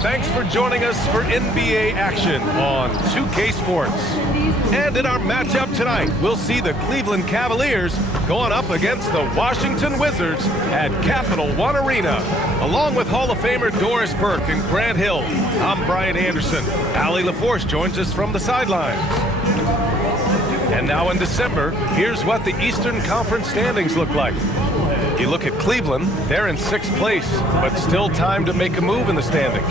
Thanks for joining us for NBA action on 2K Sports. And in our matchup tonight, we'll see the Cleveland Cavaliers going up against the Washington Wizards at Capital One Arena. Along with Hall of Famer Doris Burke and Grant Hill, I'm Brian Anderson. Allie LaForce joins us from the sidelines. And now in December, here's what the Eastern Conference standings look like. You look at Cleveland, they're in 6th place, but still time to make a move in the standings.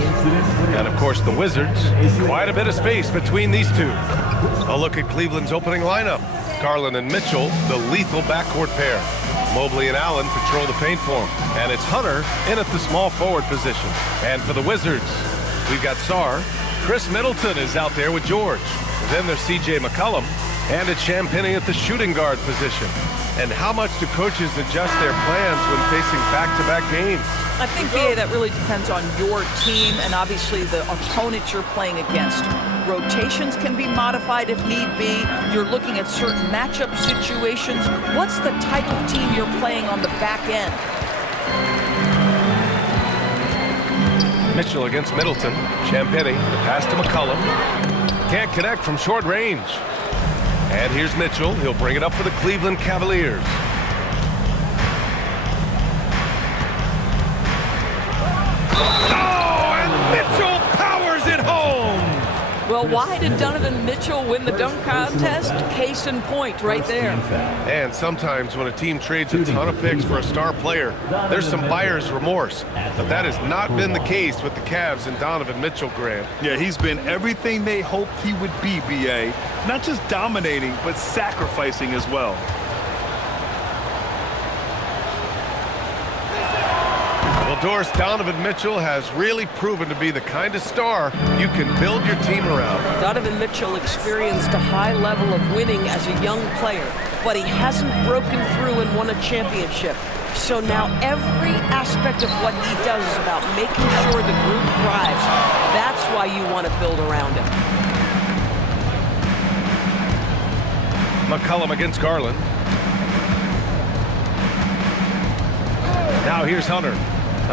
And of course the Wizards, quite a bit of space between these two. A look at Cleveland's opening lineup. Garland and Mitchell, the lethal backcourt pair. Mobley and Allen patrol the paint for him. And it's Hunter in at the small forward position. And for the Wizards, we've got Sarr. Chris Middleton is out there with George. Then there's C.J. McCollum. And it's Champagnie at the shooting guard position. And how much do coaches adjust their plans when facing back-to-back games? I think, BA, that really depends on your team and obviously the opponent you're playing against. Rotations can be modified if need be. You're looking at certain matchup situations. What's the type of team you're playing on the back end? Mitchell against Middleton. Champagnie, the pass to McCollum. Can't connect from short range. And here's Mitchell. He'll bring it up for the Cleveland Cavaliers. Oh, and Mitchell powers it home! Well, why did Donovan Mitchell win the dunk contest? Case in point right there. And sometimes when a team trades a ton of picks for a star player, there's some buyer's remorse. But that has not been the case with the Cavs and Donovan Mitchell, Grant. Yeah, he's been everything they hoped he would be, B.A. Not just dominating, but sacrificing as well. Well, Doris, Donovan Mitchell has really proven to be the kind of star you can build your team around. Donovan Mitchell experienced a high level of winning as a young player, but he hasn't broken through and won a championship. So now every aspect of what he does is about making sure the group thrives. That's why you want to build around him. McCollum against Garland. Now here's Hunter,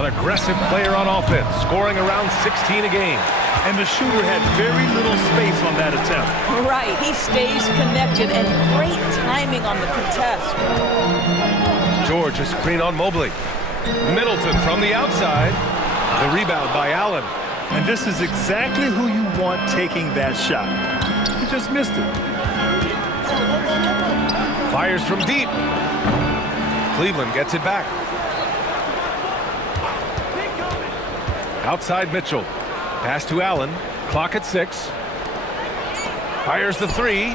an aggressive player on offense, scoring around 16 a game. And the shooter had very little space on that attempt. Right, he stays connected and great timing on the contest. George, a screen on Mobley. Middleton from the outside. The rebound by Allen. And this is exactly who you want taking that shot. He just missed it. Fires from deep. Cleveland gets it back. Outside Mitchell. Pass to Allen. Clock at 6. Fires the 3.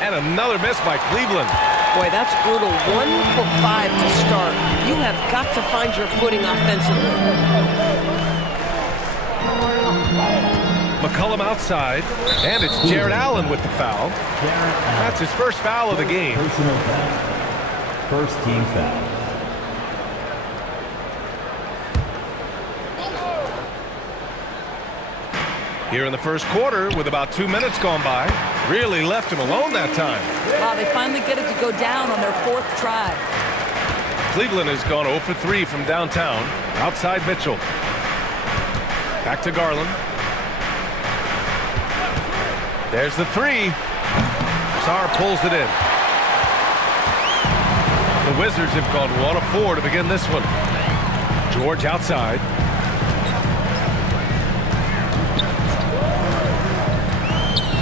And another miss by Cleveland. Boy, that's brutal. 1 for 5 to start. You have got to find your footing offensively. McCollum outside, and it's Jared Allen with the foul. That's his first foul of the game. Personal foul. First team foul. Here in the first quarter, with about 2 minutes gone by, really left him alone that time. Wow, they finally get it to go down on their 4th try. Cleveland has gone 0 for 3 from downtown. Outside Mitchell. Back to Garland. There's the 3. Sarr pulls it in. The Wizards have gone 1 of 4 to begin this one. George outside.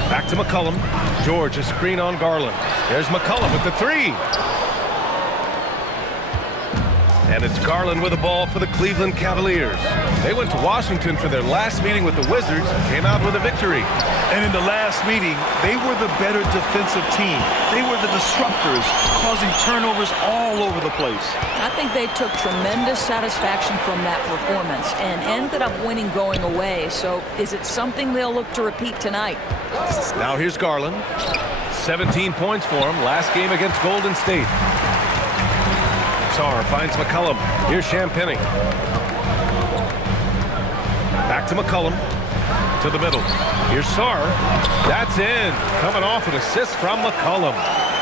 Back to McCollum. George, a screen on Garland. There's McCollum with the 3. And it's Garland with the ball for the Cleveland Cavaliers. They went to Washington for their last meeting with the Wizards and came out with a victory. And in the last meeting, they were the better defensive team. They were the disruptors, causing turnovers all over the place. I think they took tremendous satisfaction from that performance and ended up winning going away. So is it something they'll look to repeat tonight? Now here's Garland. 17 points for him last game against Golden State. Sarr finds McCollum. Here's Champagnie. Back to McCollum. To the middle. Here's Sarr. That's in. Coming off an assist from McCollum.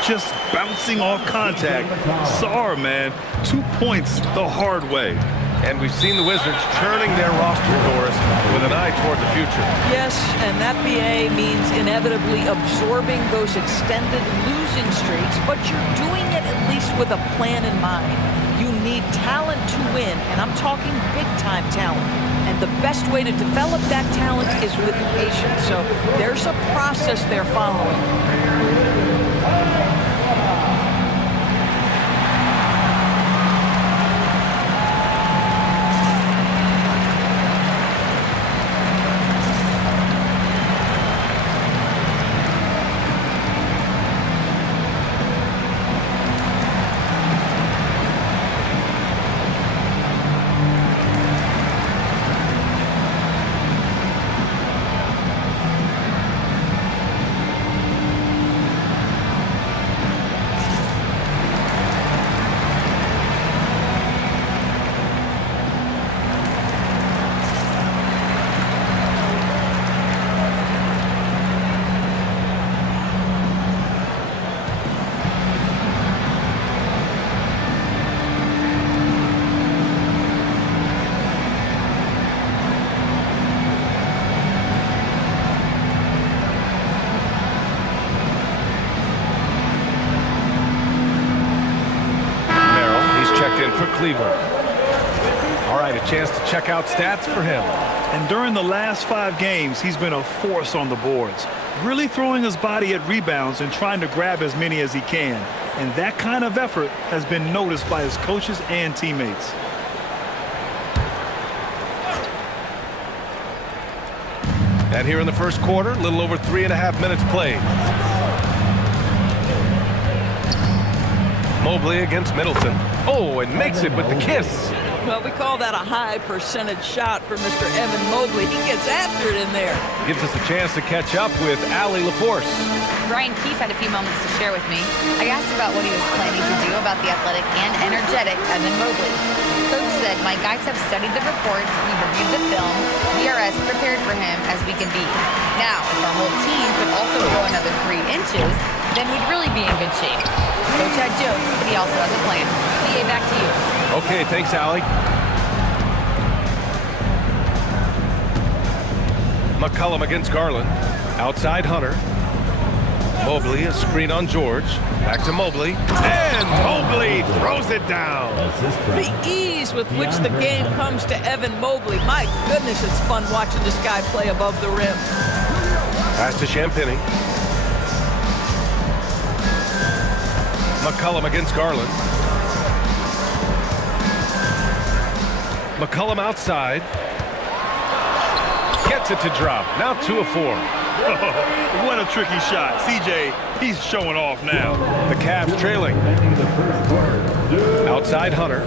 Just bouncing off contact. Sarr, man. 2 points the hard way. And we've seen the Wizards churning their roster, Doris, with an eye toward the future. Yes, and that BA means inevitably absorbing those extended losing streaks, but you're doing it at least with a plan in mind. You need talent to win, and I'm talking big-time talent. And the best way to develop that talent is with patience. So there's a process they're following. For Cleveland. All right, a chance to check out stats for him. And during the last 5 games, he's been a force on the boards, really throwing his body at rebounds and trying to grab as many as he can. And that kind of effort has been noticed by his coaches and teammates. And here in the first quarter, a little over 3.5 minutes played. Mobley against Middleton. Oh, and makes it with the kiss. Well, we call that a high percentage shot for Mr. Evan Mobley. He gets after it in there. Gives us a chance to catch up with Allie LaForce. Brian Keefe had a few moments to share with me. I asked about what he was planning to do about the athletic and energetic Evan Mobley. Coach said, "My guys have studied the reports, we've reviewed the film, we are as prepared for him as we can be. Now, if our whole team could also grow another 3 inches, then we'd really be in good shape." Coach had jokes, but he also has a plan. BA, back to you. Okay, thanks, Allie. McCollum against Garland. Outside Hunter. Mobley, a screen on George. Back to Mobley. And Mobley throws it down. The ease with which the game comes to Evan Mobley. My goodness, it's fun watching this guy play above the rim. Pass to Champagny. McCollum against Garland. McCollum outside. Gets it to drop. Now 2 of 4. What a tricky shot. CJ, he's showing off now. The Cavs trailing. Outside Hunter.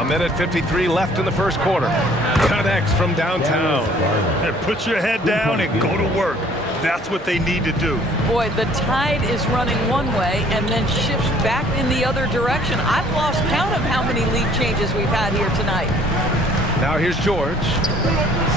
A minute 53 left in the first quarter. Connects from downtown. And put your head down and go to work. That's what they need to do. Boy, the tide is running one way and then shifts back in the other direction. I've lost count of how many lead changes we've had here tonight. Now here's George.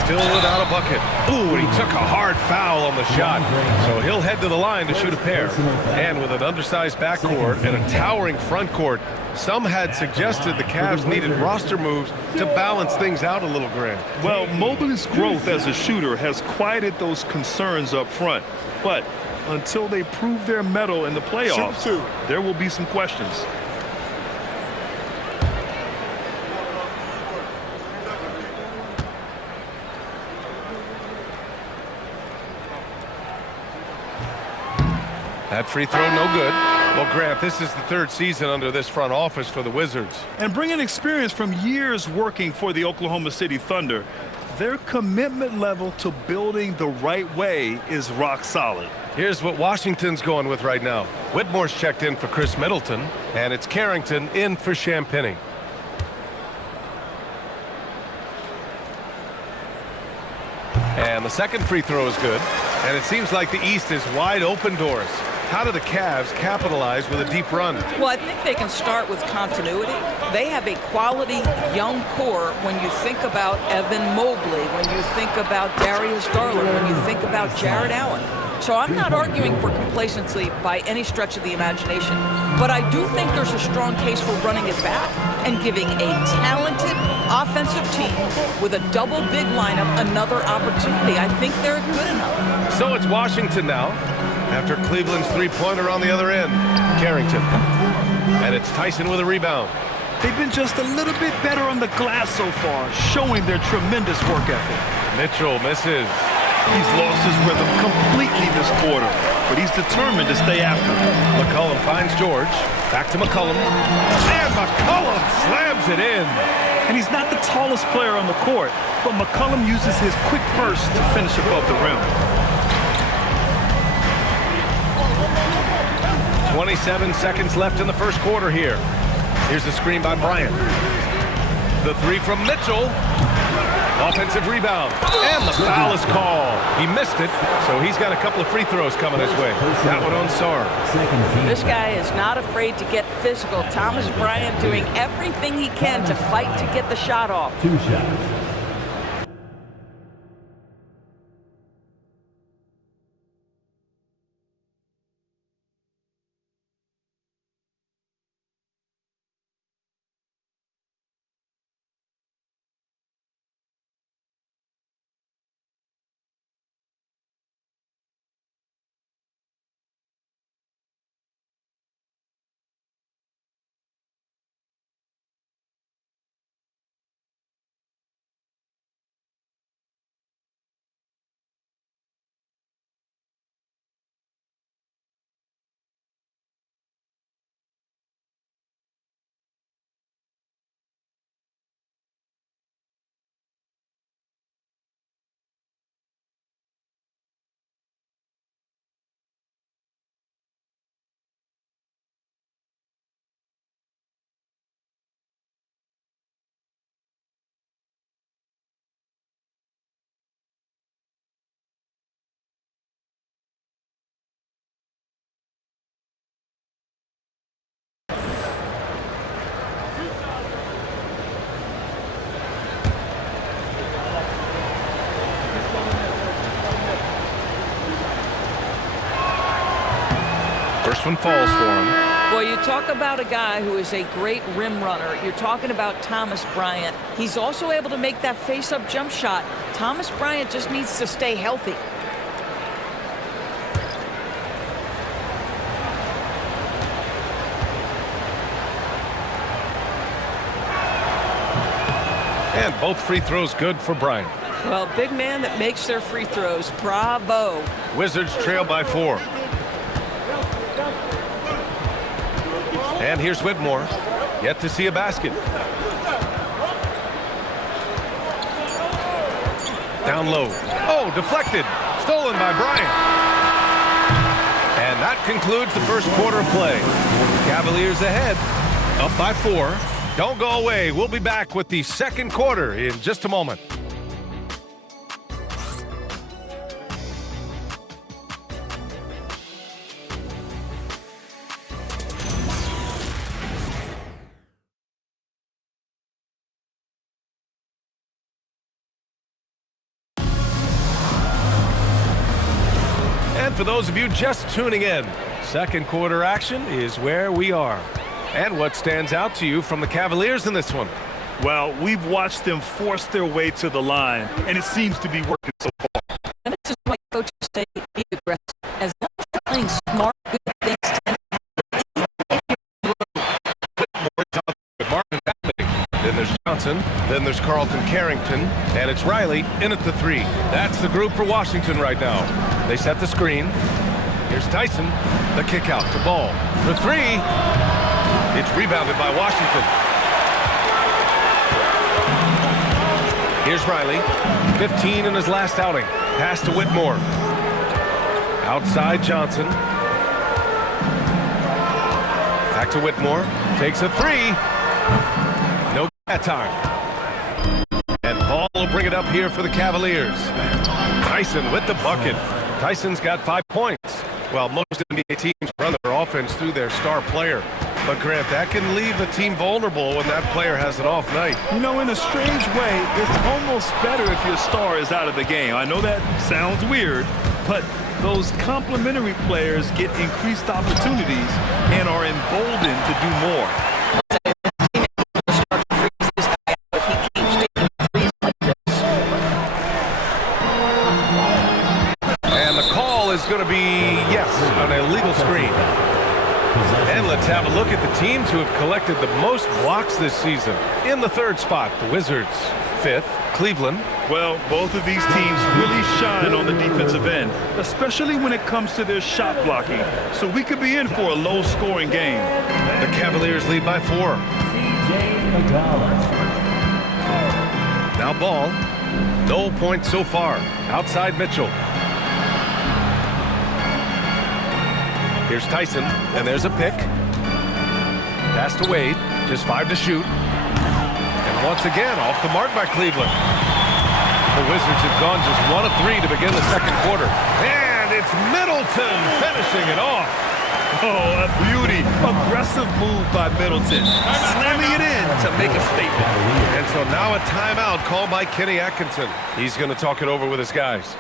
Still without a bucket. Ooh, and he took a hard foul on the shot. So he'll head to the line to shoot a pair. And with an undersized backcourt and a towering front court, some had suggested the Cavs needed roster moves to balance things out a little, Grant. Well, Mobley's growth as a shooter has quieted those concerns up front. But until they prove their mettle in the playoffs, there will be some questions. That free throw, no good. Well, Grant, this is the 3rd season under this front office for the Wizards. And bringing experience from years working for the Oklahoma City Thunder, their commitment level to building the right way is rock solid. Here's what Washington's going with right now. Whitmore's checked in for Chris Middleton, and it's Carrington in for Champagny. And the second free throw is good. And it seems like the East is wide open doors. How do the Cavs capitalize with a deep run? Well, I think they can start with continuity. They have a quality young core when you think about Evan Mobley, when you think about Darius Garland, when you think about Jared Allen. So I'm not arguing for complacency by any stretch of the imagination, but I do think there's a strong case for running it back and giving a talented offensive team with a double big lineup another opportunity. I think they're good enough. So it's Washington now, after Cleveland's three-pointer on the other end. Carrington. And it's Tyson with a rebound. They've been just a little bit better on the glass so far, showing their tremendous work ethic. Mitchell misses. He's lost his rhythm completely this quarter, but he's determined to stay after it. McCollum finds George. Back to McCollum. And McCollum slams it in. And he's not the tallest player on the court, but McCollum uses his quick burst to finish above the rim. 27 seconds left in the first quarter here. Here's the screen by Bryant. The three from Mitchell. Offensive rebound. And the foul is called. He missed it, so he's got a couple of free throws coming his way. That one on Sarr. This guy is not afraid to get physical. Thomas Bryant doing everything he can to fight to get the shot off. 2 shots. First one falls for him. Boy, you talk about a guy who is a great rim runner. You're talking about Thomas Bryant. He's also able to make that face-up jump shot. Thomas Bryant just needs to stay healthy. And both free throws good for Bryant. Well, big man that makes their free throws. Bravo. Wizards trail by 4. And here's Whitmore. Yet to see a basket. Down low. Oh, deflected. Stolen by Bryant. And that concludes the first quarter of play. Cavaliers ahead. Up by 4. Don't go away. We'll be back with the second quarter in just a moment. And for those of you just tuning in, second quarter action is where we are. And what stands out to you from the Cavaliers in this one? Well, we've watched them force their way to the line, and it seems to be working so far. And this is why coaches say be aggressive. As long as you're playing smart, good things tend Then there's Johnson, then there's Carlton Carrington, and it's Riley in at the 3. That's the group for Washington right now. They set the screen. Here's Tyson, the kick out to Ball. For 3, it's rebounded by Washington. Here's Riley, 15 in his last outing. Pass to Whitmore. Outside Johnson. Back to Whitmore, takes a 3. No that time. And Ball will bring it up here for the Cavaliers. Tyson with the bucket. Tyson's got 5 points. Well, most NBA teams run their offense through their star player. But, Grant, that can leave the team vulnerable when that player has an off night. You know, in a strange way, it's almost better if your star is out of the game. I know that sounds weird, but Those complementary players get increased opportunities and are emboldened to do more. And the call is going to be, yes, an illegal screen. And let's have a look at the teams who have collected the most blocks this season. In the third spot, the Wizards. Fifth, Cleveland. Well, both of these teams really shine on the defensive end, especially when it comes to their shot blocking. So we could be in for a low-scoring game. The Cavaliers lead by 4. Now ball. No points so far. Outside Mitchell. Here's Tyson, and there's a pick. Pass to Wade, just 5 to shoot. And once again, off the mark by Cleveland. The Wizards have gone just 1 of 3 to begin the second quarter. And it's Middleton finishing it off. Oh, a beauty. Aggressive move by Middleton. Slamming it in to make a statement. And so now a timeout called by Kenny Atkinson. He's going to talk it over with his guys.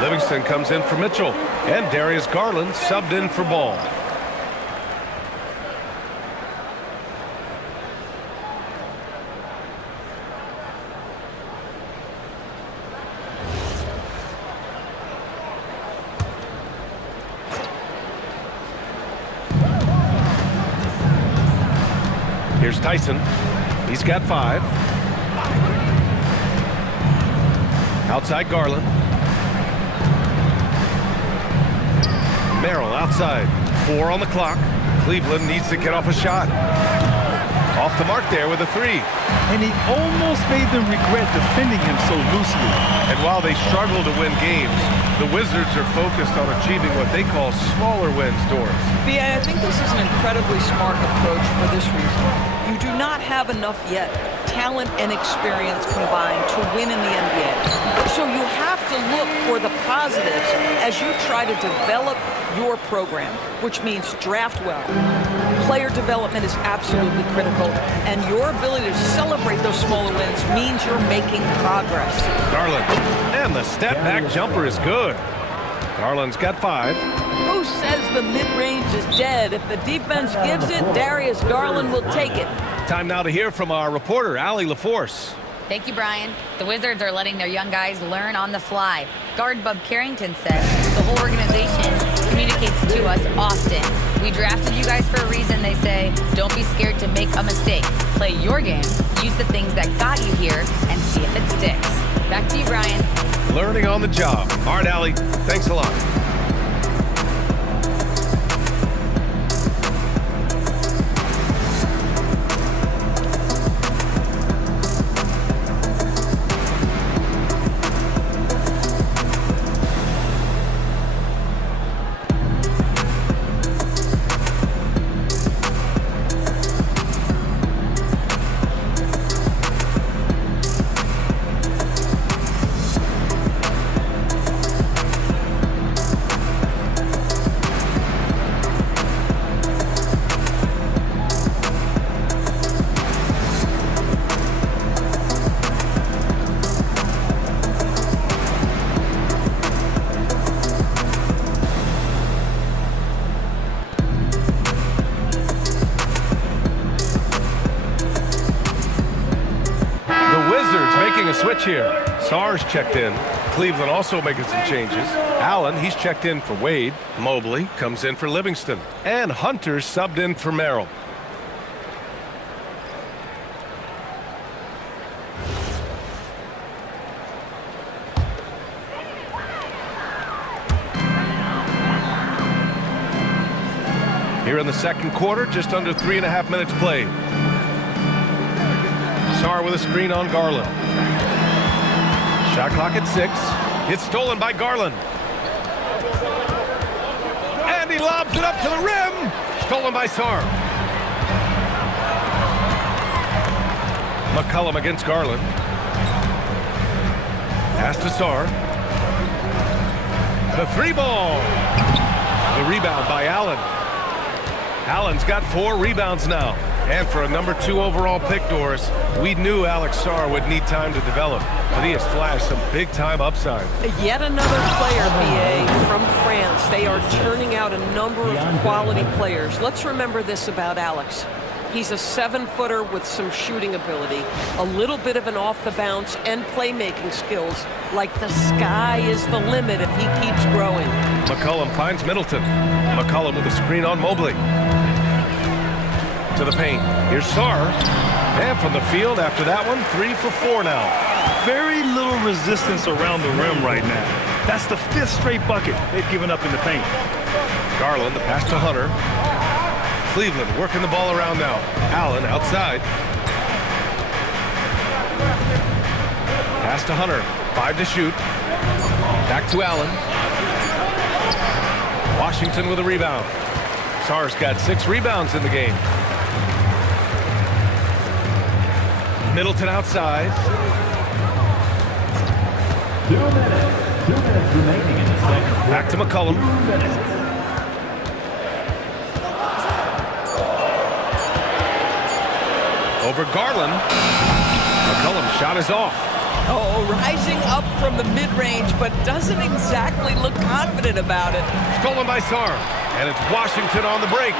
Livingston comes in for Mitchell, and Darius Garland subbed in for Ball. Here's Tyson. He's got 5. Outside Garland. Merrill outside. 4 on the clock. Cleveland needs to get off a shot. Off the mark there with a 3. And he almost made them regret defending him so loosely. And while they struggle to win games, the Wizards are focused on achieving what they call smaller wins, Doris. I think this is an incredibly smart approach for this reason. You do not have enough yet talent and experience combined to win in the NBA. So you have to look for the positives as you try to develop your program, which means draft well. Player development is absolutely critical, and your ability to celebrate those smaller wins means you're making progress. Garland, and the step-back jumper is good. Garland's got 5. Who says the mid-range is dead? If the defense gives it, Darius Garland will take it. Time now to hear from our reporter, Allie LaForce. Thank you, Brian. The Wizards are letting their young guys learn on the fly. Guard Bub Carrington said, the whole organization communicates to us often. We drafted you guys for a reason, they say. Don't be scared to make a mistake. Play your game, use the things that got you here, and see if it sticks. Back to you, Brian. Learning on the job. All right, Allie, thanks a lot. making a switch here. Sarr's checked in. Cleveland also making some changes. Allen, he's checked in for Wade. Mobley comes in for Livingston. And Hunter's subbed in for Merrill. Here in the second quarter, just under 3.5 minutes played. Sarr with a screen on Garland. Shot clock at 6. It's stolen by Garland. And he lobs it up to the rim. Stolen by Sarr. McCollum against Garland. Pass to Sarr. The 3-ball. The rebound by Allen. Allen's got 4 rebounds now. And for a number 2 overall pick, Doris, we knew Alex Sarr would need time to develop, but he has flashed some big-time upside. Yet another player, BA, from France. They are turning out a number of quality players. Let's remember this about Alex. He's a 7-footer with some shooting ability, a little bit of an off-the-bounce and playmaking skills. Like the sky is the limit if he keeps growing. McCollum finds Middleton. McCollum with a screen on Mobley. To the paint. Here's Sarr. And from the field after that one, 3 for 4 now. Very little resistance around the rim right now. That's the 5th straight bucket they've given up in the paint. Garland, the pass to Hunter. Cleveland working the ball around now. Allen outside. Pass to Hunter. 5 to shoot. Back to Allen. Washington with a rebound. Sarr's got 6 rebounds in the game. Middleton outside. 2 minutes. 2 minutes remaining in the second quarter. Back to McCollum. 2 minutes. Over Garland. McCollum's shot is off. Oh, rising up from the mid-range, but doesn't exactly look confident about it. Stolen by Sarr. And it's Washington on the break.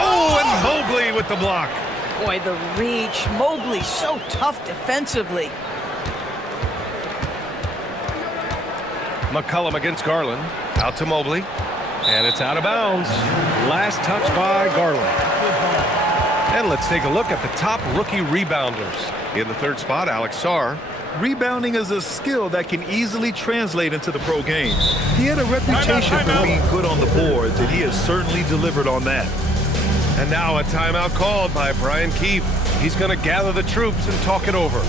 Oh, and Mobley with the block. Boy, the reach. Mobley so tough defensively. McCollum against Garland. Out to Mobley. And it's out of bounds. Last touch by Garland. And let's take a look at the top rookie rebounders. In the 3rd spot, Alex Sarr. Rebounding is a skill that can easily translate into the pro game. He had a reputation for being good on the boards, and he has certainly delivered on that. And now a timeout called by Brian Keefe. He's going to gather the troops and talk it over.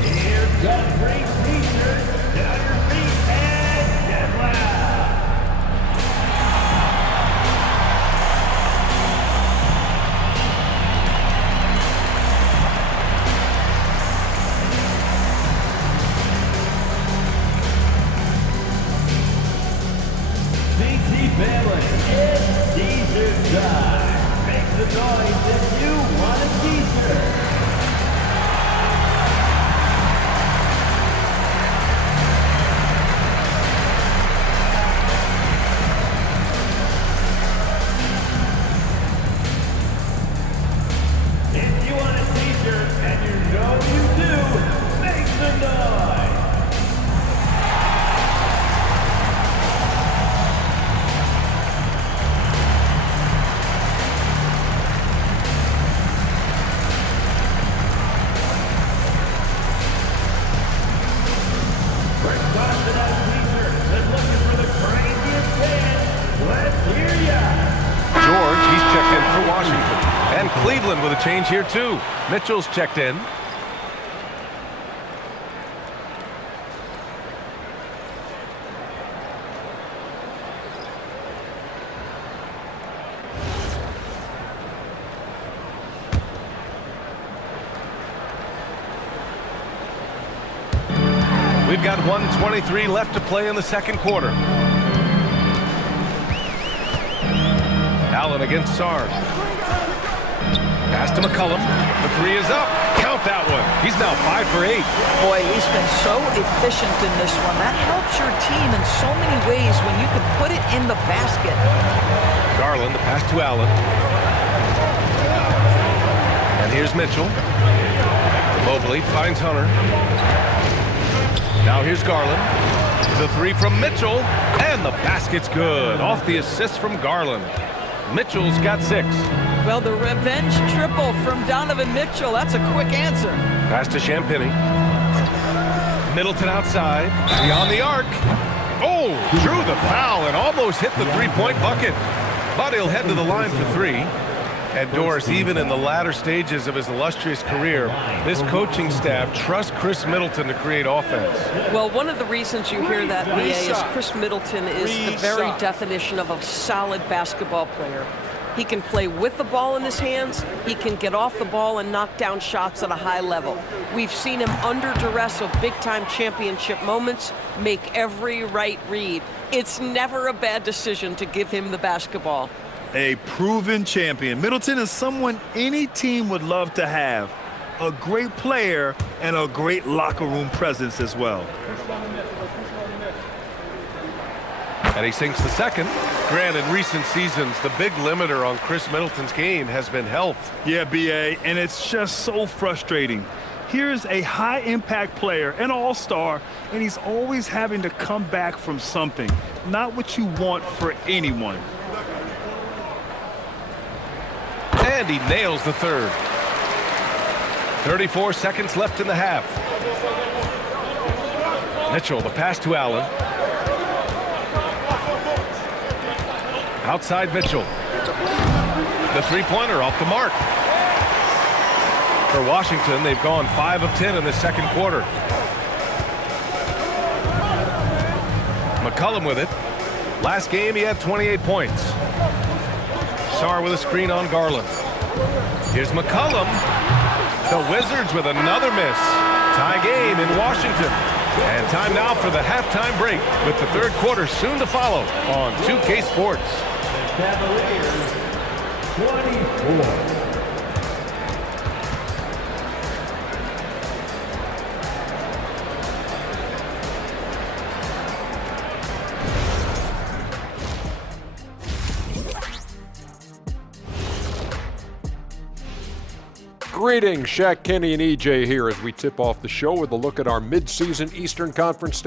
Here's that great t-shirt. Down your feet and get loud. Family, it's t-shirt time. Make the noise if you want a t-shirt. If you want a t-shirt and you know you do, make some noise. Cleveland with a change here too. Mitchell's checked in. We've got 1:23 left to play in the second quarter. Allen against Sarr. Pass to McCollum. The 3 is up. Count that one. He's now 5 for 8. Boy, he's been so efficient in this one. That helps your team in so many ways when you can put it in the basket. Garland, the pass to Allen. And And here's Mitchell. Mobley finds Hunter. Now here's Garland. The three from Mitchell, and the basket's good. Off the assist from Garland. Mitchell's got 6. Well, the revenge triple from Donovan Mitchell. That's a quick answer. Pass to Champagny. Middleton outside, beyond the arc. Oh, drew the foul and almost hit the three-point bucket. But he'll head to the line for 3. And Doris, even in the latter stages of his illustrious career, this coaching staff trusts Chris Middleton to create offense. Well, one of the reasons you hear that, BA, is Chris Middleton is the very definition of a solid basketball player. He can play with the ball in his hands. He can get off the ball and knock down shots at a high level. We've seen him under duress of big-time championship moments make every right read. It's never a bad decision to give him the basketball. A proven champion. Middleton is someone any team would love to have. A great player and a great locker room presence as well. And he sinks the second. Grant, in recent seasons, the big limiter on Chris Middleton's game has been health. Yeah, BA, and it's just so frustrating. Here's a high-impact player, an all-star, and he's always having to come back from something. Not what you want for anyone. And he nails the third. 34 seconds left in the half. Mitchell, the pass to Allen. Outside Mitchell. The three-pointer off the mark. For Washington, they've gone 5 of 10 in the second quarter. McCollum with it. Last game, he had 28 points. Sarr with a screen on Garland. Here's McCollum. The Wizards with another miss. Tie game in Washington. And time now for the halftime break with the third quarter soon to follow on 2K Sports. Cavaliers 24. Greetings, Shaq, Kenny, and EJ here as we tip off the show with a look at our mid-season Eastern Conference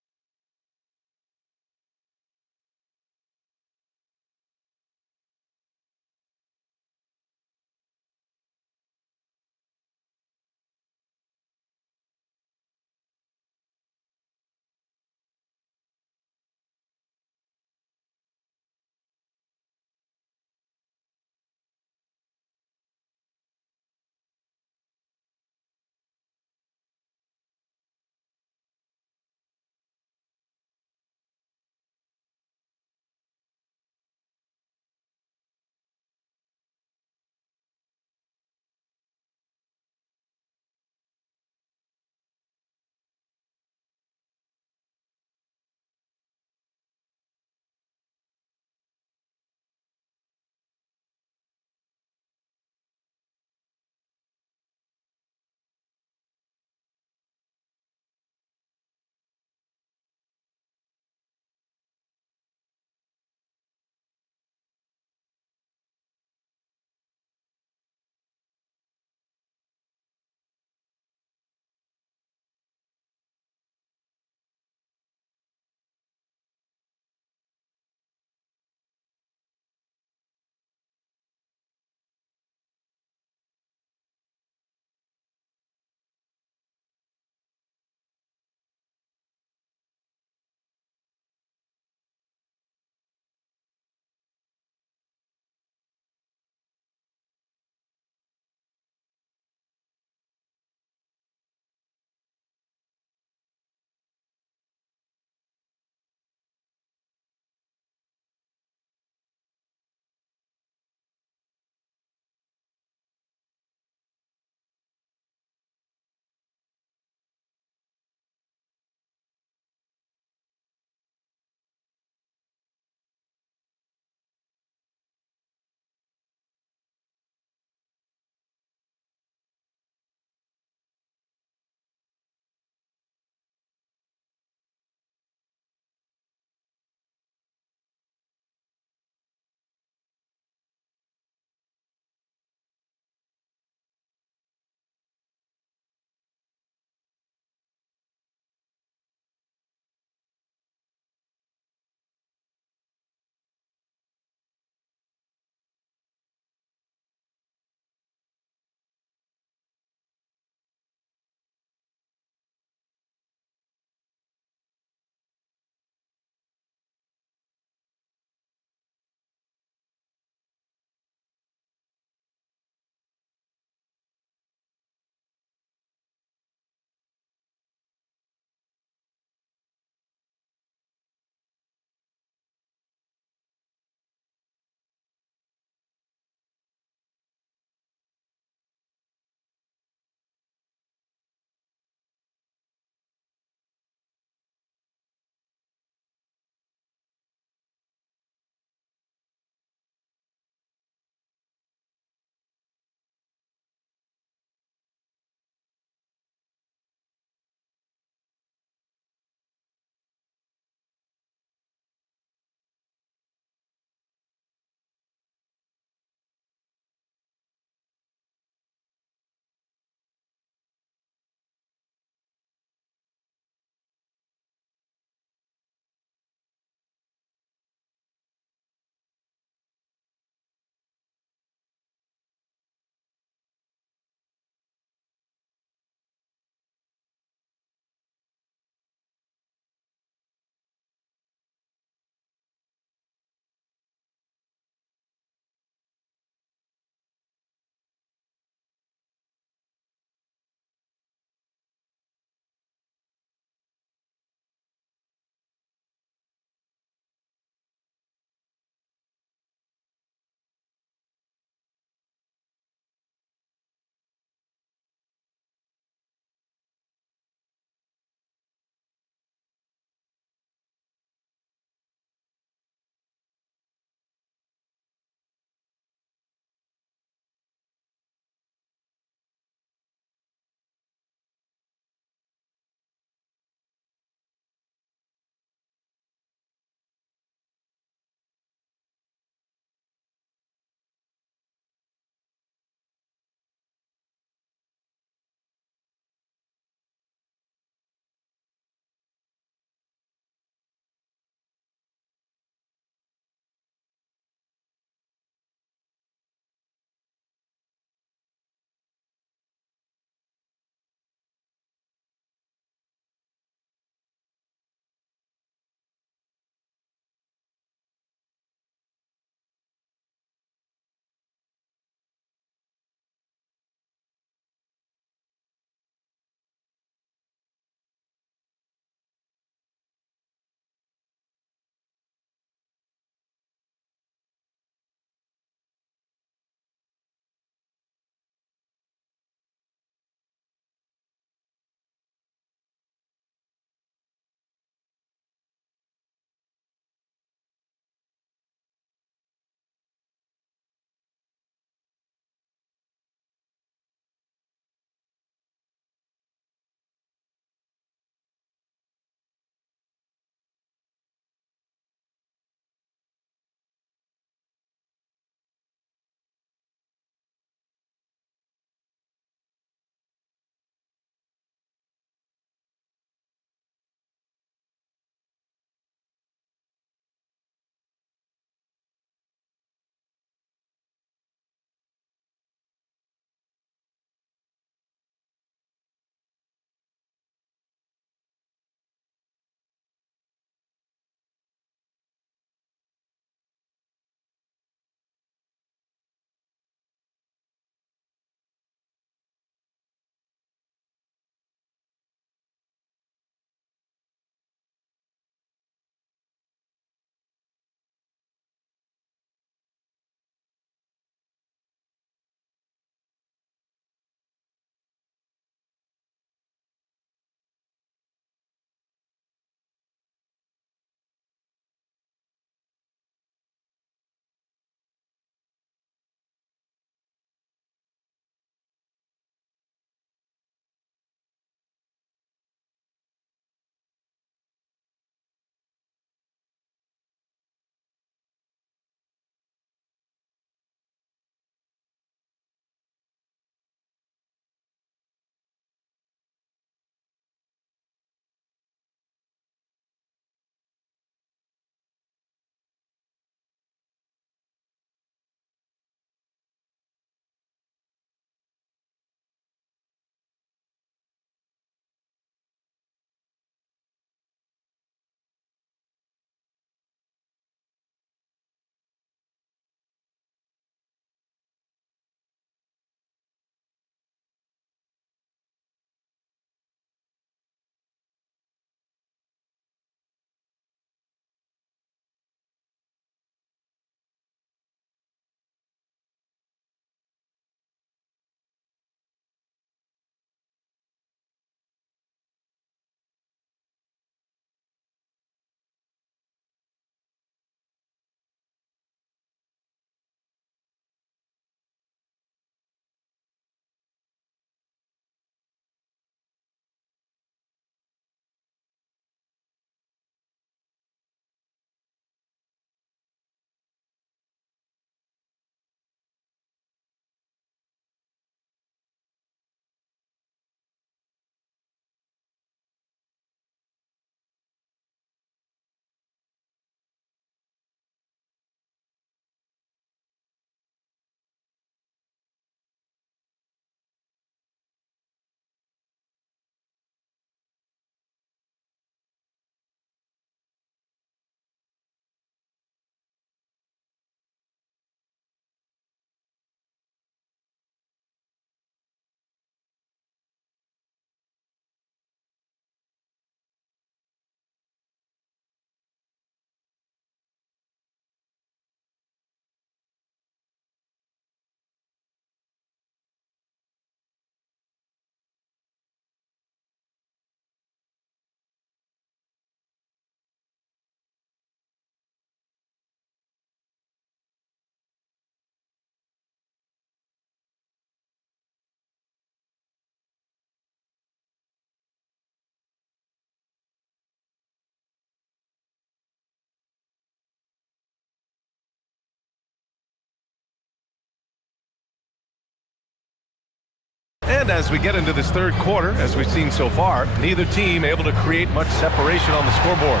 And as we get into this third quarter, as we've seen so far, neither team able to create much separation on the scoreboard.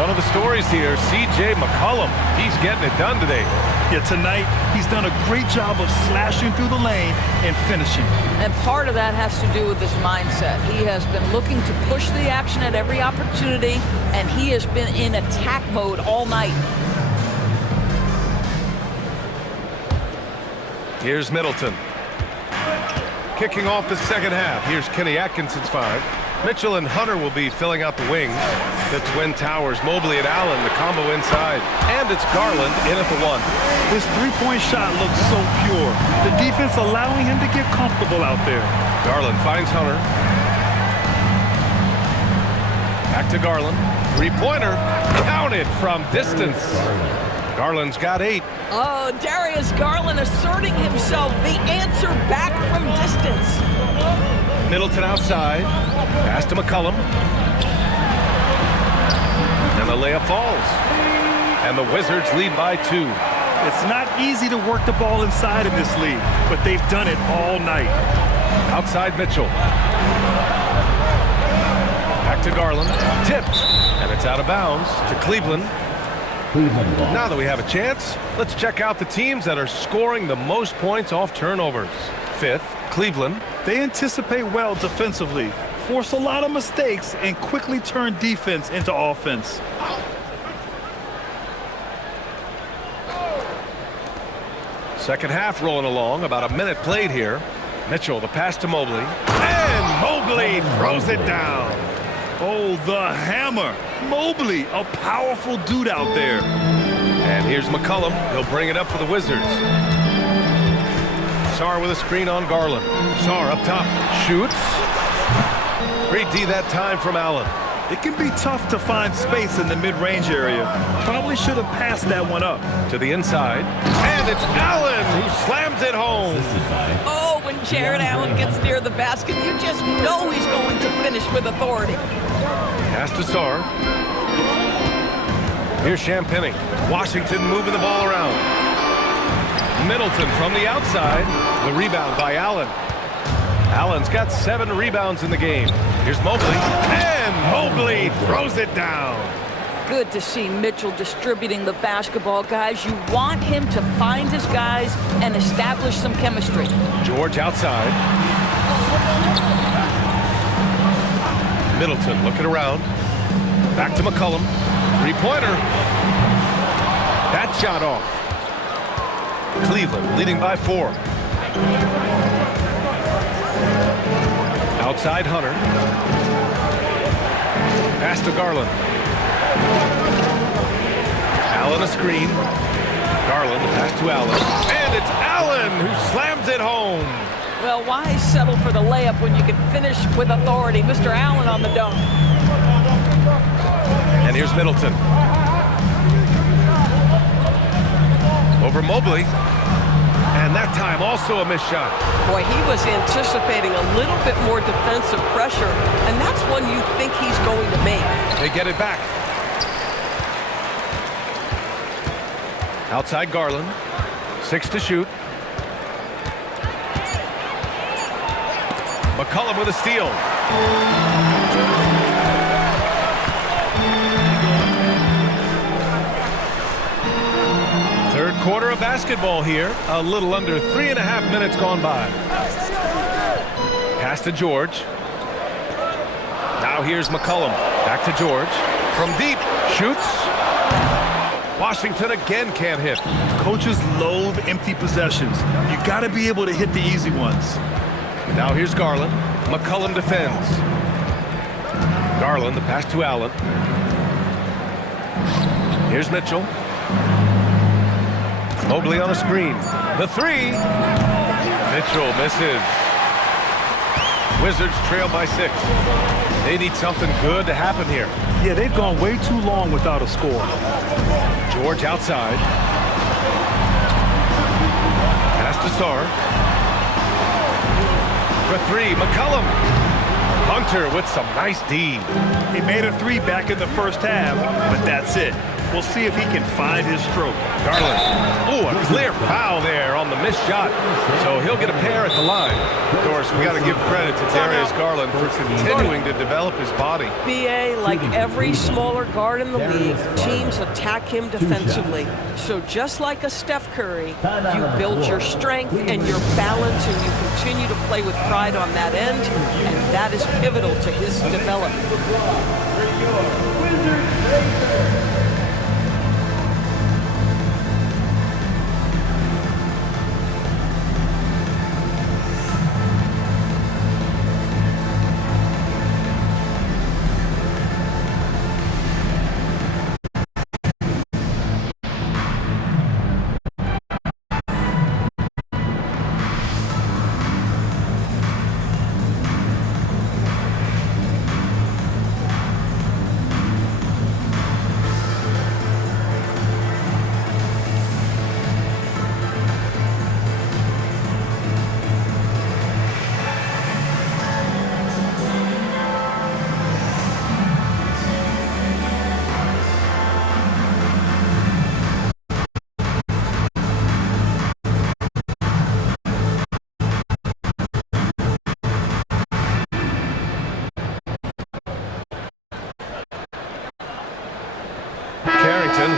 One of the stories here, C.J. McCollum. He's getting it done today. Yeah, tonight he's done a great job of slashing through the lane and finishing. And part of that has to do with his mindset. He has been looking to push the action at every opportunity, and he has been in attack mode all night. Here's Middleton. Kicking off the second half. Here's Kenny Atkinson's 5. Mitchell and Hunter will be filling out the wings. The twin towers, Mobley and Allen, the combo inside. And it's Garland in at the 1. His three-point shot looks so pure. The defense allowing him to get comfortable out there. Garland finds Hunter. Back to Garland. Three-pointer. Counted from distance. Garland's got 8. Oh, Darius Garland asserting himself. The answer back from distance. Middleton outside. Pass to McCollum. And the layup falls. And the Wizards lead by 2. It's not easy to work the ball inside in this league, but they've done it all night. Outside Mitchell. Back to Garland. Tipped. And it's out of bounds to Cleveland. Now that we have a chance, let's check out the teams that are scoring the most points off turnovers. 5th, Cleveland. They anticipate well defensively, force a lot of mistakes, and quickly turn defense into offense. Second half rolling along, about a minute played here. Mitchell, the pass to Mobley. And Mobley throws it down. Oh, the hammer. Mobley, a powerful dude out there. And here's McCollum. He'll bring it up for the Wizards. Sarr with a screen on Garland. Sarr up top. Shoots. Great D that time from Allen. It can be tough to find space in the mid-range area. Probably should have passed that one up. To the inside. And it's Allen who slams it home. Oh, when Jared Allen gets near the basket, you just know he's going to finish with authority. Pass to Sarr. Here's Champagny. Washington moving the ball around. Middleton from the outside. The rebound by Allen. Allen's got 7 rebounds in the game. Here's Mobley. And Mobley throws it down. Good to see Mitchell distributing the basketball, guys. You want him to find his guys and establish some chemistry. George outside. Middleton looking around. Back to McCollum. Three-pointer. That shot off. Cleveland leading by 4. Outside Hunter. Pass to Garland. Allen a screen. Garland, the pass to Allen. And it's Allen who slams it home. Well, why settle for the layup when you can finish with authority? Mr. Allen on the dunk. And here's Middleton. Over Mobley. And that time also a missed shot. Boy, he was anticipating a little bit more defensive pressure, and that's one you think he's going to make. They get it back. Outside Garland. 6 to shoot. McCollum with a steal. Third quarter of basketball here. A little under 3.5 minutes gone by. Pass to George. Now here's McCollum. Back to George. From deep. Shoots. Washington again can't hit. Coaches loathe empty possessions. You got to be able to hit the easy ones. Now here's Garland. McCollum defends. Garland, the pass to Allen. Here's Mitchell. Mobley on a screen. The 3. Mitchell misses. Wizards trail by 6. They need something good to happen here. Yeah, they've gone way too long without a score. George outside. Pass to Sarr. For 3, McCollum. Hunter with some nice D. He made a 3 back in the first half, but that's it. We'll see if he can find his stroke. Garland. Oh, a clear foul there on the missed shot. So he'll get a pair at the line. Of course, we got to give credit to Darius Garland for continuing to develop his body. BA, like every smaller guard in the league, teams attack him defensively. So just like a Steph Curry, you build your strength and your balance, and you continue to play with pride on that end, and that is pivotal to his development.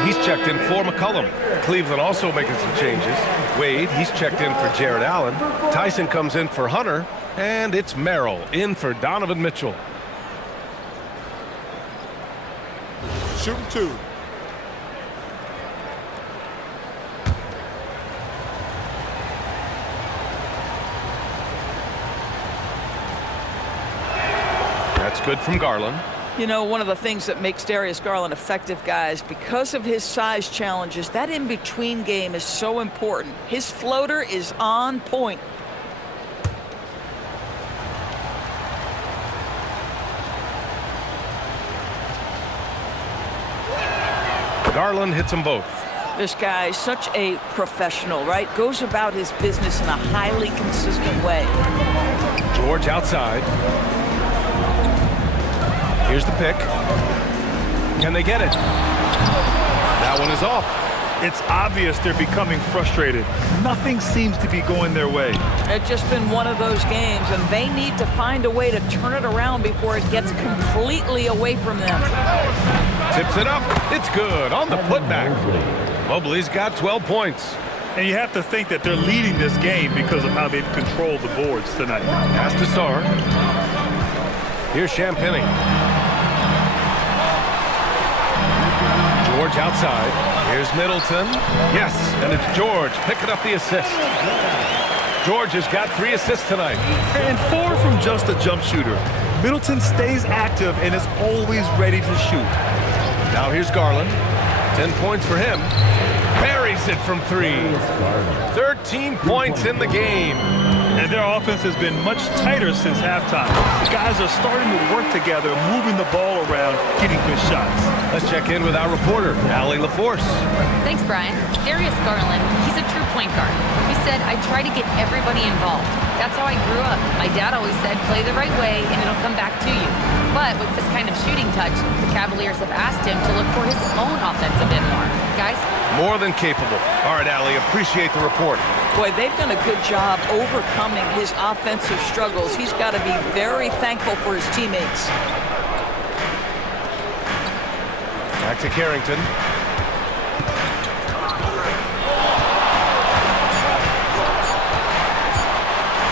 He's checked in for McCollum. Cleveland also making some changes. Wade, he's checked in for Jared Allen. Tyson comes in for Hunter. And it's Merrill in for Donovan Mitchell. Shooting 2. That's good from Garland. You know, one of the things that makes Darius Garland effective, guys, because of his size challenges, that in-between game is so important. His floater is on point. Garland hits them both. This guy is such a professional, right? Goes about his business in a highly consistent way. George outside. Here's the pick. Can they get it? That one is off. It's obvious they're becoming frustrated. Nothing seems to be going their way. It's just been one of those games, and they need to find a way to turn it around before it gets completely away from them. Tips it up. It's good on the putback. Mobley's got 12 points. And you have to think that they're leading this game because of how they've controlled the boards tonight. Pass to Starr. Here's Champagny. George outside. Here's Middleton. Yes, and it's George picking up the assist. George has got 3 assists tonight. And 4 from just a jump shooter. Middleton stays active and is always ready to shoot. Now here's Garland. 10 points for him. Buries it from 3. 13 points in the game. And their offense has been much tighter since halftime. The guys are starting to work together, moving the ball around, getting good shots. Let's check in with our reporter, Allie LaForce. Thanks, Brian. Darius Garland, he's a true point guard. He said, I try to get everybody involved. That's how I grew up. My dad always said, play the right way and it'll come back to you. But with this kind of shooting touch, the Cavaliers have asked him to look for his own offense a bit more. Guys? More than capable. All right, Allie, appreciate the report. Boy, they've done a good job overcoming his offensive struggles. He's got to be very thankful for his teammates. Back to Carrington.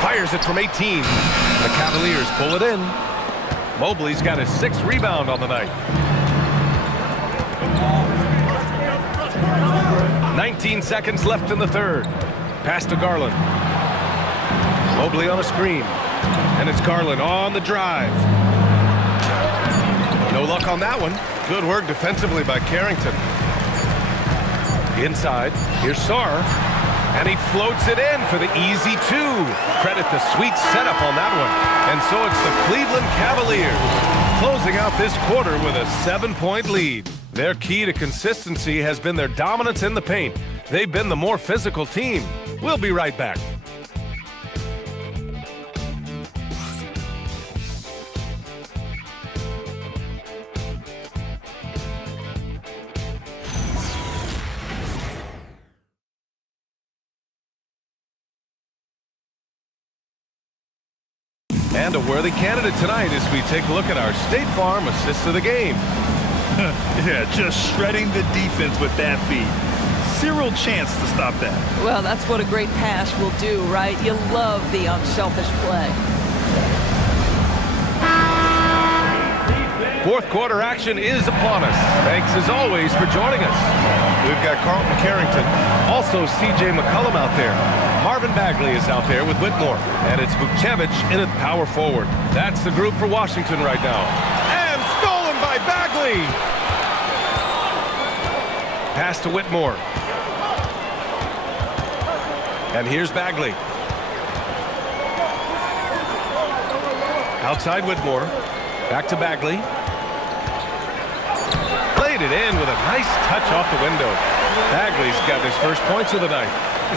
Fires it from 18. The Cavaliers pull it in. Mobley's got his 6th rebound on the night. 19 seconds left in the third. Pass to Garland. Mobley on a screen. And it's Garland on the drive. No luck on that one. Good work defensively by Carrington. Inside. Here's Sarr. And he floats it in for the easy 2. Credit the sweet setup on that one. And so it's the Cleveland Cavaliers closing out this quarter with a 7-point lead. Their key to consistency has been their dominance in the paint. They've been the more physical team. We'll be right back. And a worthy candidate tonight as we take a look at our State Farm assist of the game. Yeah, just shredding the defense with that feed. Zero chance to stop that. Well, that's what a great pass will do, right? You love the unselfish play. Fourth quarter action is upon us. Thanks as always for joining us. We've got Carlton Carrington, also C.J. McCollum out there. Marvin Bagley is out there with Whitmore. And it's Vukcevic in at power forward. That's the group for Washington right now. And stolen by Bagley. Pass to Whitmore. And here's Bagley. Outside Whitmore. Back to Bagley. Played it in with a nice touch off the window. Bagley's got his first points of the night.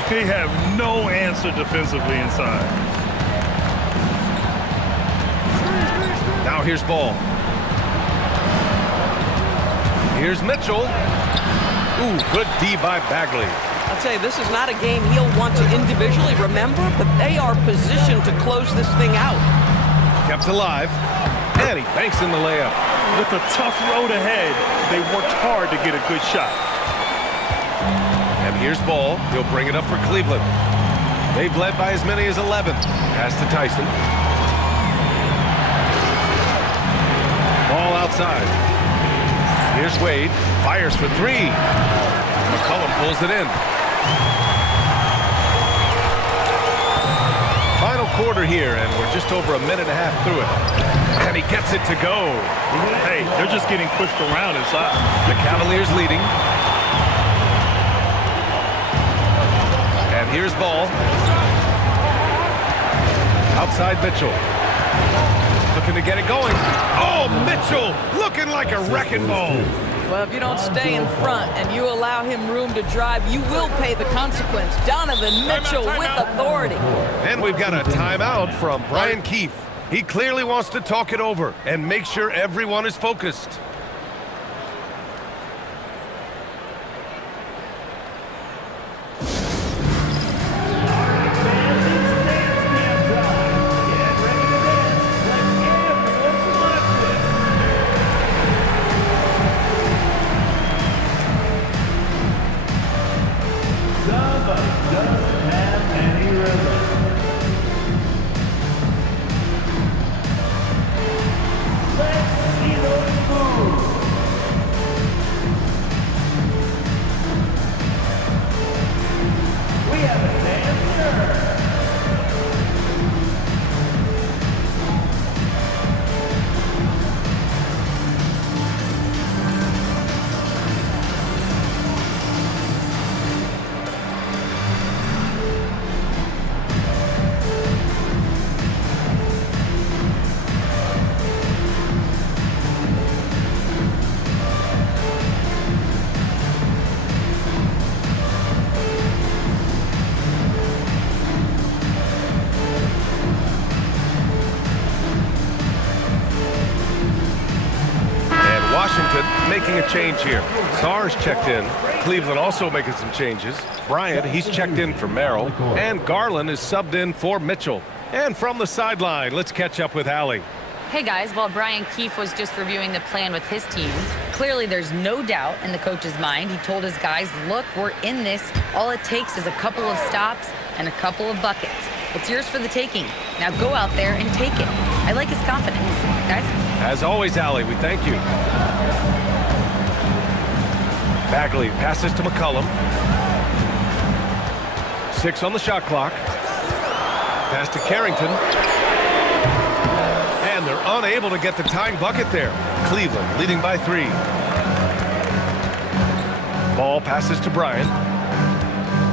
They have no answer defensively inside. Now here's Ball. Here's Mitchell. Ooh, good D by Bagley. I'll tell you, this is not a game he'll want to individually remember, but they are positioned to close this thing out. Kept alive. And he banks in the layup. With a tough road ahead, they worked hard to get a good shot. And here's Ball. He'll bring it up for Cleveland. They've led by as many as 11. Pass to Tyson. Ball outside. Here's Wade. Fires for three. McCollum pulls it in. Final quarter here, and we're just over a minute and a half through it. And he gets it to go. Hey, they're just getting pushed around inside. The Cavaliers leading. And here's Ball. Outside Mitchell. Looking to get it going. Oh, Mitchell looking like a wrecking ball. Well, if you don't stay in front and you allow him room to drive, you will pay the consequence. Donovan Mitchell with authority. And we've got a timeout from Brian Keefe. He clearly wants to talk it over and make sure everyone is focused. Making a change here. Sarr's checked in. Cleveland also making some changes. Bryant, he's checked in for Merrill. And Garland is subbed in for Mitchell. And from the sideline, let's catch up with Allie. Hey guys, while Brian Keefe was just reviewing the plan with his team, clearly there's no doubt in the coach's mind. He told his guys, look, we're in this. All it takes is a couple of stops and a couple of buckets. It's yours for the taking. Now go out there and take it. I like his confidence. Guys? As always, Allie, we thank you. Bagley passes to McCollum. 6 on the shot clock. Pass to Carrington. And they're unable to get the tying bucket there. Cleveland leading by 3. Ball passes to Bryant.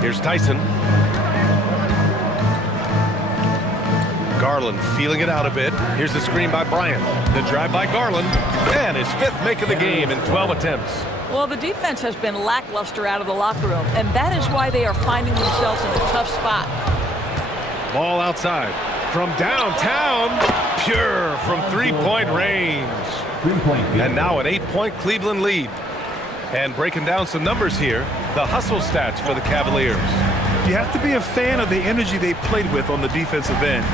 Here's Tyson. Garland feeling it out a bit. Here's the screen by Bryant. The drive by Garland. And his 5th make of the game in 12 attempts. Well, the defense has been lackluster out of the locker room, and that is why they are finding themselves in a tough spot. Ball outside. From downtown. Pure from 3-point range. And now an 8-point Cleveland lead. And breaking down some numbers here, the hustle stats for the Cavaliers. You have to be a fan of the energy they've played with on the defensive end.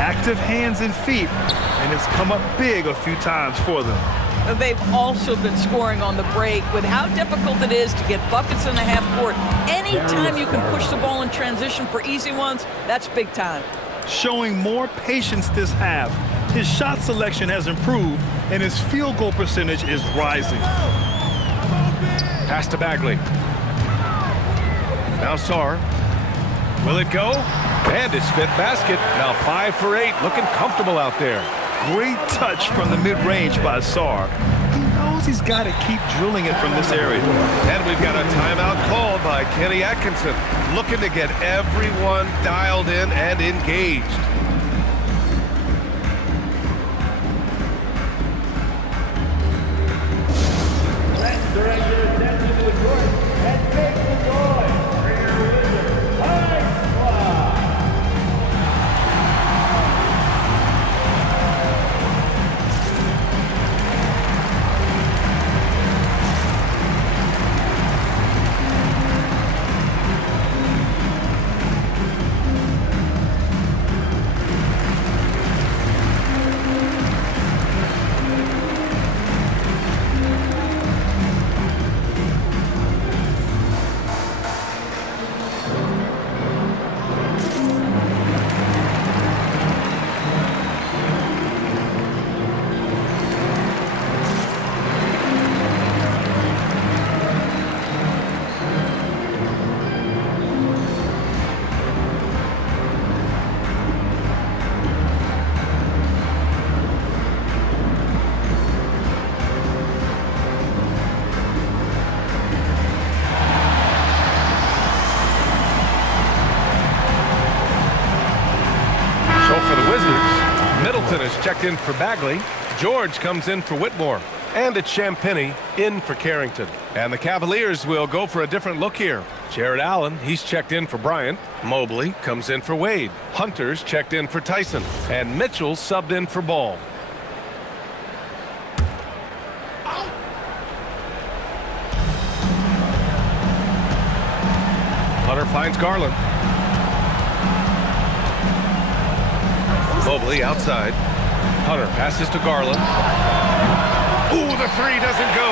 Active hands and feet, and it's come up big a few times for them. They've also been scoring on the break with how difficult it is to get buckets in the half court. Anytime you can push the ball in transition for easy ones, that's big time. Showing more patience this half. His shot selection has improved, and his field goal percentage is rising. Pass to Bagley. Now Sarr. Will it go? And his fifth basket. Now 5 for 8. Looking comfortable out there. Great touch from the mid-range by Sarr. He knows he's got to keep drilling it from this area. And we've got a timeout called by Kenny Atkinson, looking to get everyone dialed in and engaged. Let's direct your attention to the court and make some noise for your Wizards High Squad. Is checked in for Bagley. George comes in for Whitmore. And it's Champagnie in for Carrington. And the Cavaliers will go for a different look here. Jared Allen, he's checked in for Bryant. Mobley comes in for Wade. Hunter's checked in for Tyson. And Mitchell subbed in for Ball. Hunter finds Garland. Mobley outside. Hunter passes to Garland. Ooh, the three doesn't go.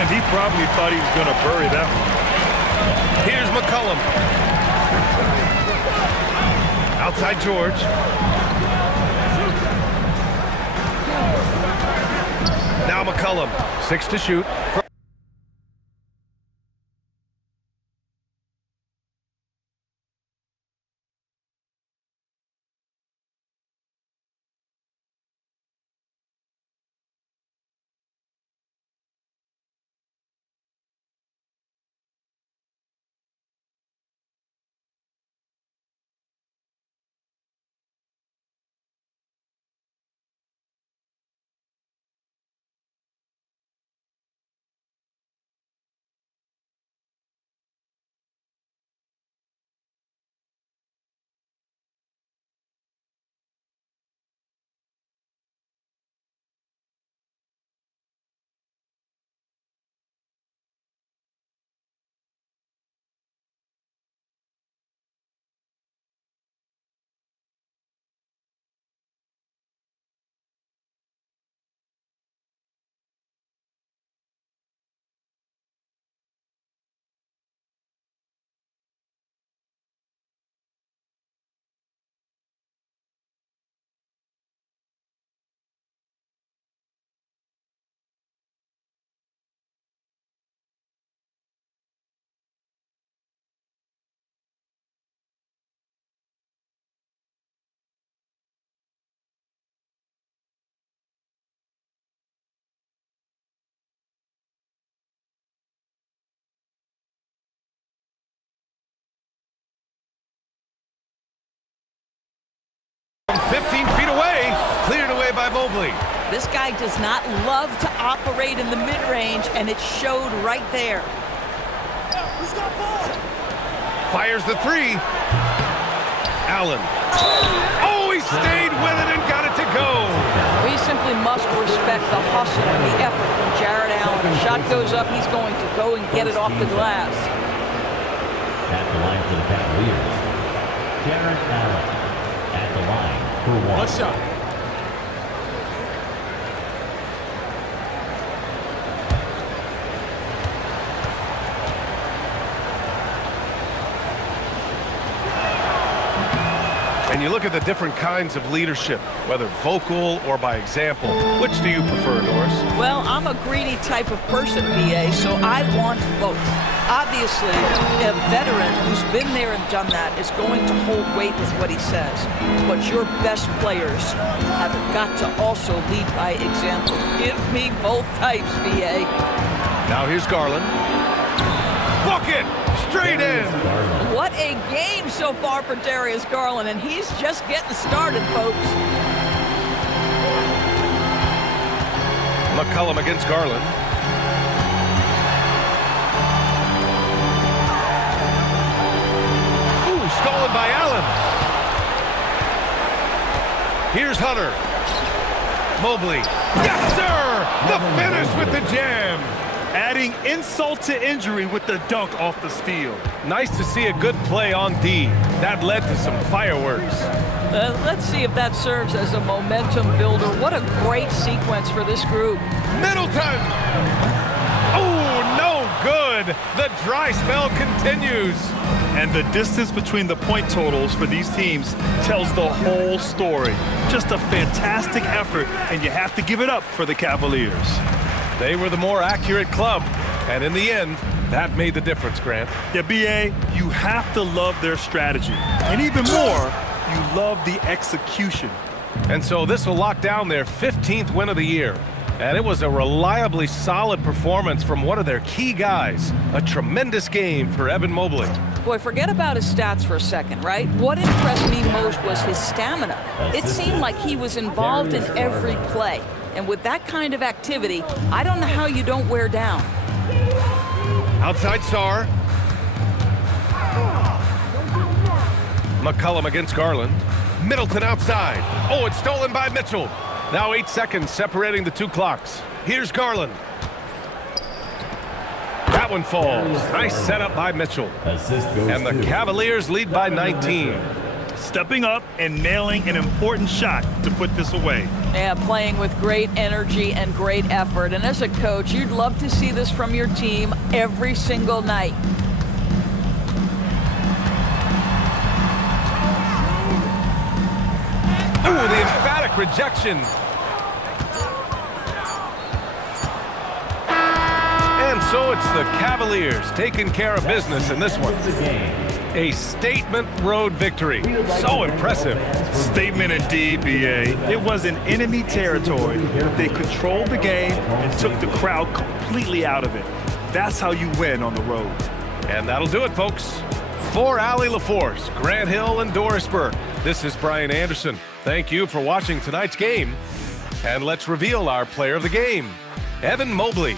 And he probably thought he was going to bury that one. Here's McCollum. Outside George. Now McCollum. 6 to shoot. From 15 feet away, cleared away by Mobley. This guy does not love to operate in the mid-range, and it showed right there. Who's got ball? Fires the three. Allen. Oh, he stayed with it and got it to go. We simply must respect the hustle and the effort from Jared Allen. If shot goes up, he's going to go and get it off the glass. At the line for the Cavaliers, Jared Allen. At the line A shot. And you look at the different kinds of leadership, whether vocal or by example. Which do you prefer, Doris? Well, I'm a greedy type of person, BA, so I want both. Obviously, a veteran who's been there and done that is going to hold weight with what he says. But your best players have got to also lead by example. Give me both types, BA. Now here's Garland. Bucket! Straight in! What a game so far for Darius Garland, and he's just getting started, folks. McCollum against Garland. Ooh, stolen by Allen. Here's Hunter. Mobley. Yes, sir! The finish with the jam. Adding insult to injury with the dunk off the steal. Nice to see a good play on D. That led to some fireworks. Let's see if that serves as a momentum builder. What a great sequence for this group. Middleton! Oh, no good! The dry spell continues. And the distance between the point totals for these teams tells the whole story. Just a fantastic effort, and you have to give it up for the Cavaliers. They were the more accurate club, and in the end, that made the difference, Grant. Yeah, BA, you have to love their strategy. And even more, you love the execution. And so this will lock down their 15th win of the year. And it was a reliably solid performance from one of their key guys. A tremendous game for Evan Mobley. Boy, forget about his stats for a second, right? What impressed me most was his stamina. It seemed like he was involved in every play. And with that kind of activity, I don't know how you don't wear down. Outside Sarr. McCollum against Garland. Middleton outside. Oh, it's stolen by Mitchell. Now 8 seconds separating the two clocks. Here's Garland. That one falls. Nice setup by Mitchell. And the Cavaliers lead by 19. Stepping up and nailing an important shot to put this away. Yeah, playing with great energy and great effort. And as a coach, you'd love to see this from your team every single night. Ooh, the emphatic rejection. And so it's the Cavaliers taking care of business in this one. A statement road victory. So impressive. Statement indeed, BA. It was in enemy territory. They controlled the game and took the crowd completely out of it. That's how you win on the road. And that'll do it, folks. For Allie LaForce, Grant Hill, and Doris Burke, this is Brian Anderson. Thank you for watching tonight's game. And let's reveal our player of the game, Evan Mobley.